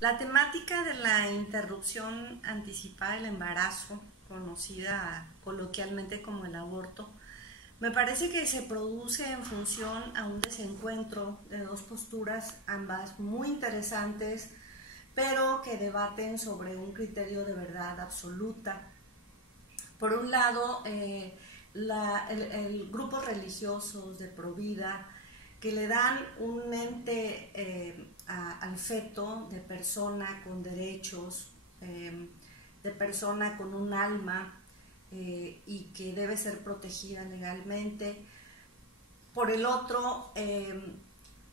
La temática de la interrupción anticipada del embarazo, conocida coloquialmente como el aborto, me parece que se produce en función a un desencuentro de dos posturas, ambas muy interesantes, pero que debaten sobre un criterio de verdad absoluta. Por un lado, grupos religiosos de provida que le dan un ente al feto de persona con derechos, de persona con un alma y que debe ser protegida legalmente. Por el otro,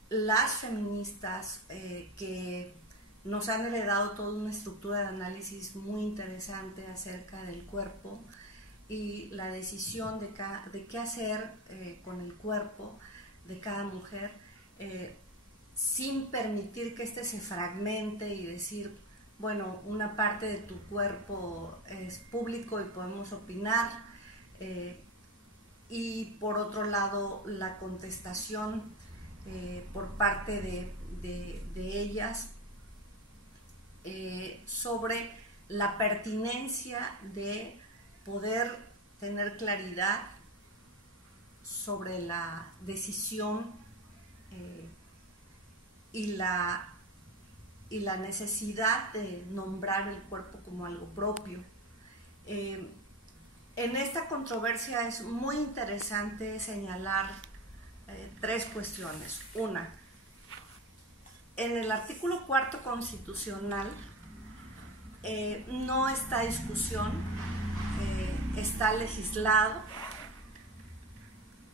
las feministas que nos han heredado toda una estructura de análisis muy interesante acerca del cuerpo y la decisión de qué hacer con el cuerpo de cada mujer, sin permitir que éste se fragmente y decir, bueno, una parte de tu cuerpo es público y podemos opinar, y por otro lado la contestación por parte de ellas sobre la pertinencia de poder tener claridad sobre la decisión y la necesidad de nombrar el cuerpo como algo propio. En esta controversia es muy interesante señalar tres cuestiones. Una, en el artículo 4 constitucional no está discusión, está legislado.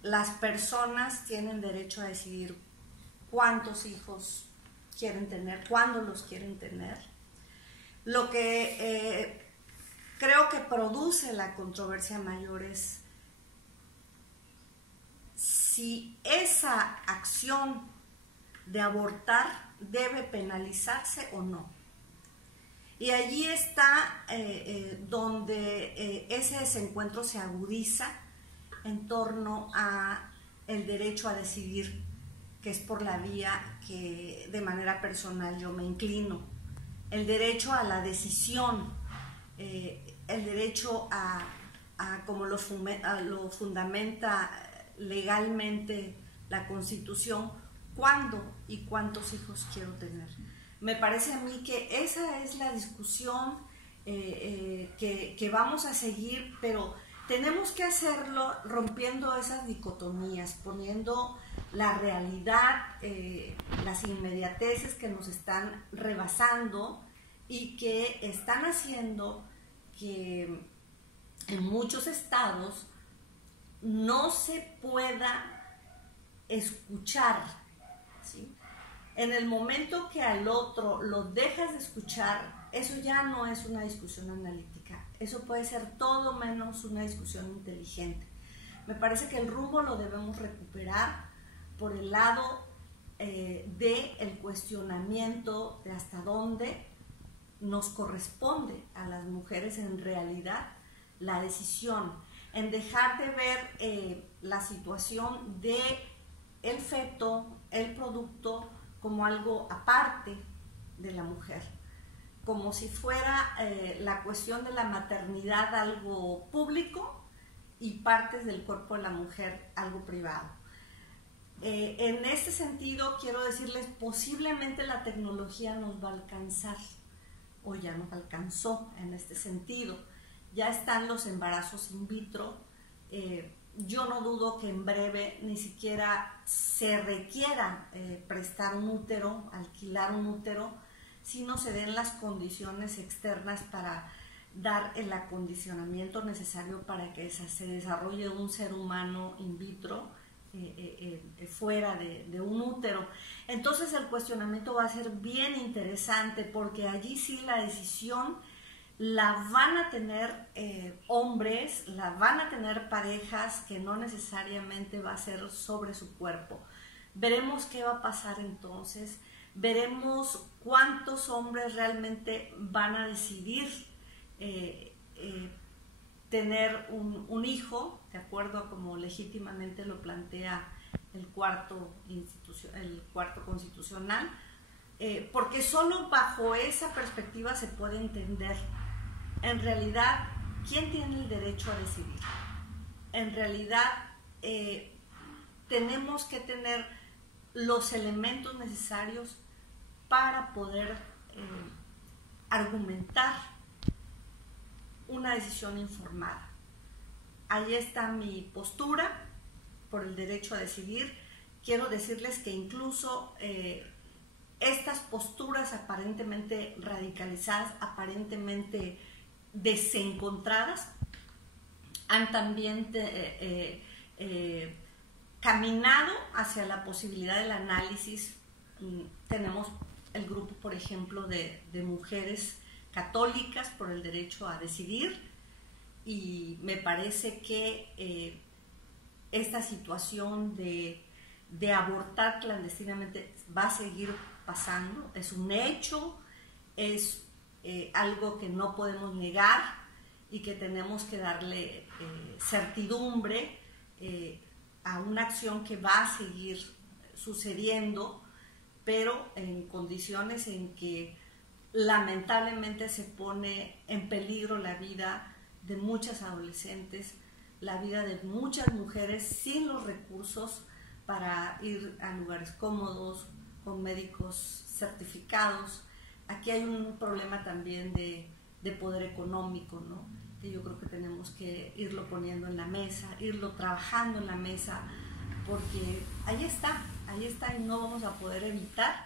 Las personas tienen derecho a decidir cuántos hijos quieren tener, cuándo los quieren tener. Lo que creo que produce la controversia mayor es si esa acción de abortar debe penalizarse o no. Y allí está donde ese desencuentro se agudiza en torno a el derecho a decidir, que es por la vía que de manera personal yo me inclino. El derecho a la decisión, el derecho como lo fundamenta legalmente la Constitución, cuándo y cuántos hijos quiero tener. Me parece a mí que esa es la discusión que vamos a seguir, pero tenemos que hacerlo rompiendo esas dicotomías, poniendo la realidad, las inmediateces que nos están rebasando y que están haciendo que en muchos estados no se pueda escuchar, ¿sí? En el momento que al otro lo dejas de escuchar, eso ya no es una discusión analítica, eso puede ser todo menos una discusión inteligente. Me parece que el rumbo lo debemos recuperar por el lado del cuestionamiento de hasta dónde nos corresponde a las mujeres en realidad la decisión, en dejar de ver la situación de el feto, el producto, como algo aparte de la mujer, como si fuera la cuestión de la maternidad algo público y partes del cuerpo de la mujer algo privado. En este sentido, quiero decirles, posiblemente la tecnología nos va a alcanzar, o ya nos alcanzó en este sentido. Ya están los embarazos in vitro. Yo no dudo que en breve ni siquiera se requiera prestar un útero, alquilar un útero, sino se den las condiciones externas para dar el acondicionamiento necesario para que se desarrolle un ser humano in vitro fuera de un útero. Entonces el cuestionamiento va a ser bien interesante, porque allí sí la decisión la van a tener hombres, la van a tener parejas, que no necesariamente va a ser sobre su cuerpo. Veremos qué va a pasar entonces, veremos cuántos hombres realmente van a decidir tener un hijo, de acuerdo a como legítimamente lo plantea el cuarto constitucional, porque solo bajo esa perspectiva se puede entender en realidad quién tiene el derecho a decidir. En realidad tenemos que tener los elementos necesarios para poder argumentar una decisión informada. Ahí está mi postura por el derecho a decidir. Quiero decirles que incluso estas posturas aparentemente radicalizadas, aparentemente desencontradas, han también caminado hacia la posibilidad del análisis. Tenemos el grupo, por ejemplo, de mujeres católicas por el derecho a decidir, y me parece que esta situación de abortar clandestinamente va a seguir pasando, es un hecho, es algo que no podemos negar y que tenemos que darle certidumbre a una acción que va a seguir sucediendo, pero en condiciones en que lamentablemente se pone en peligro la vida de muchas adolescentes, la vida de muchas mujeres sin los recursos para ir a lugares cómodos, con médicos certificados. Aquí hay un problema también de poder económico, ¿no? Que yo creo que tenemos que irlo poniendo en la mesa, irlo trabajando en la mesa, porque ahí está, y no vamos a poder evitar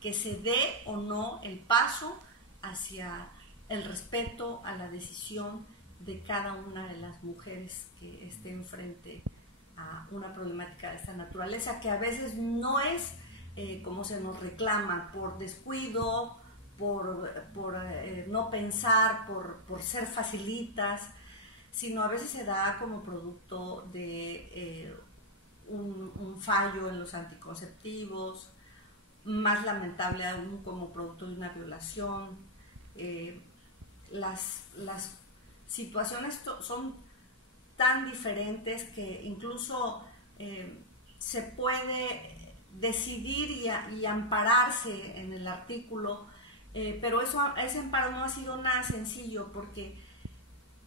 que se dé o no el paso hacia el respeto a la decisión de cada una de las mujeres que estén frente a una problemática de esta naturaleza, que a veces no es como se nos reclama, por descuido, por no pensar, por ser facilitas, sino a veces se da como producto de un fallo en los anticonceptivos, más lamentable aún como producto de una violación. Las situaciones son tan diferentes que incluso se puede decidir y ampararse en el artículo, pero ese amparo no ha sido nada sencillo, porque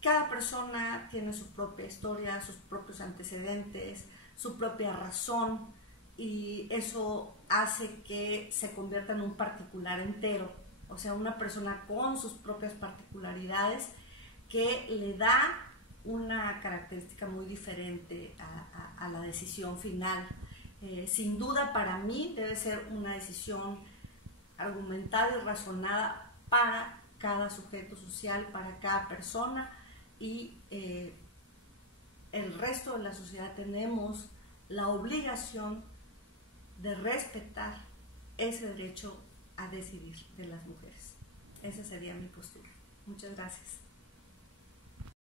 cada persona tiene su propia historia, sus propios antecedentes, su propia razón, y eso hace que se convierta en un particular entero, o sea, una persona con sus propias particularidades que le da una característica muy diferente a la decisión final. Sin duda, para mí debe ser una decisión argumentada y razonada para cada sujeto social, para cada persona, y el resto de la sociedad tenemos la obligación de respetar ese derecho a decidir de las mujeres. Esa sería mi postura. Muchas gracias.